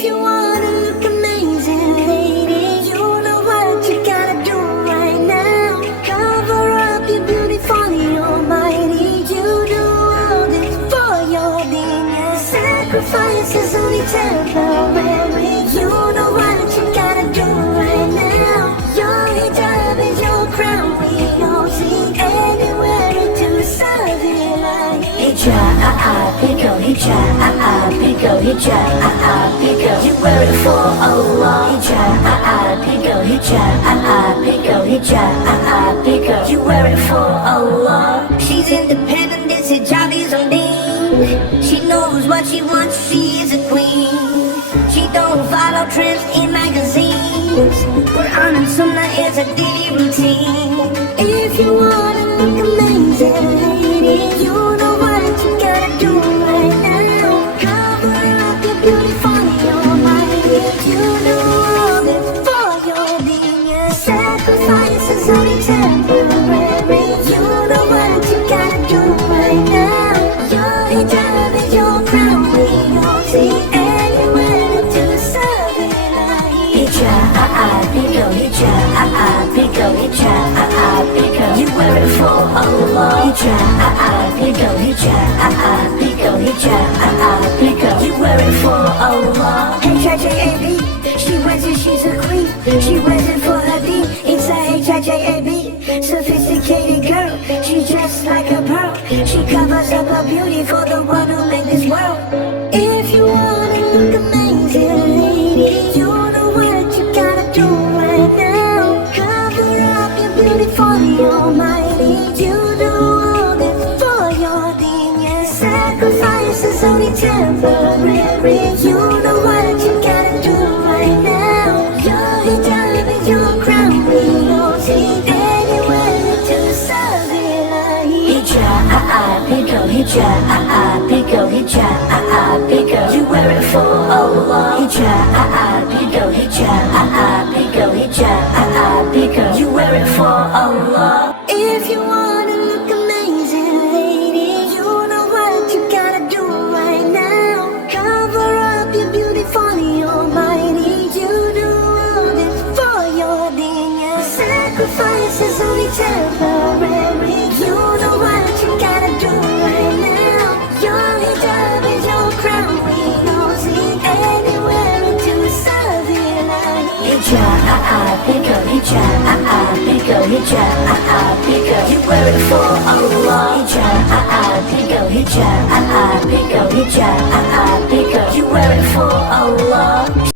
If you wanna look amazing, lady, you know what you gotta do right now. Cover up your beauty for the Almighty. You do all this for your being. Sacrifices only temporary. You know what you gotta do right now. Your hijab is your crown. We all see anywhere to serve it like hijab, pico, hijab, pico, hijab, pico. You wear it for Allah. Hijab, pico, hijab, pico, hijab, pico. You wear it for Allah. She's independent, this hijab is her name. She knows what she wants, she is a queen. She don't follow trends in magazines. Quran and Sunnah is a daily routine. If you wanna look amazing, lady, you know what you gotta do right now. Cover up your beauty for the Almighty. You do all this for your being. Sacrifices only temporary. You know what you gotta do right now. Your hijab is your crown. We all see anywhere to serve it like hijab, pico, hijab, pico, hijab, pico. You wear it for Allah. Hijab, pico, hijab, pico, hijab, pico. You wear it for Allah. Hijab, she wears it, she's a queen. She wears it for her deen. It's a Hijab, sophisticated girl. She's just like a pearl. She covers up her beauty for the one who made this world. If you wanna look amazing, lady, you know what you gotta do right now. Cover up your beauty for the Almighty. You do all this for your deen. Yeah, sacrifices only temporary. You know what you gotta do right now. Your hijab is your crown. We all see anywhere to serve it like hijab, pico, hijab, pico, hijab, pico. You wear it for Allah. Hijab, pico, hijab, pico, hijab, pico. You wear it for Allah. If you wanna look amazing, lady, you know what you gotta do right now. Cover up your beauty for the Almighty. You do all this for your deen. Yeah, sacrifices only temporary. You know what you gotta do right now. Your hijab is your crown. We all see anywhere to serve it like hijab, pico, hijab, pico, hijab, pico. You wear it for Allah. Hijab, pico, hijab, pico, hijab, pico. You wear it for Allah.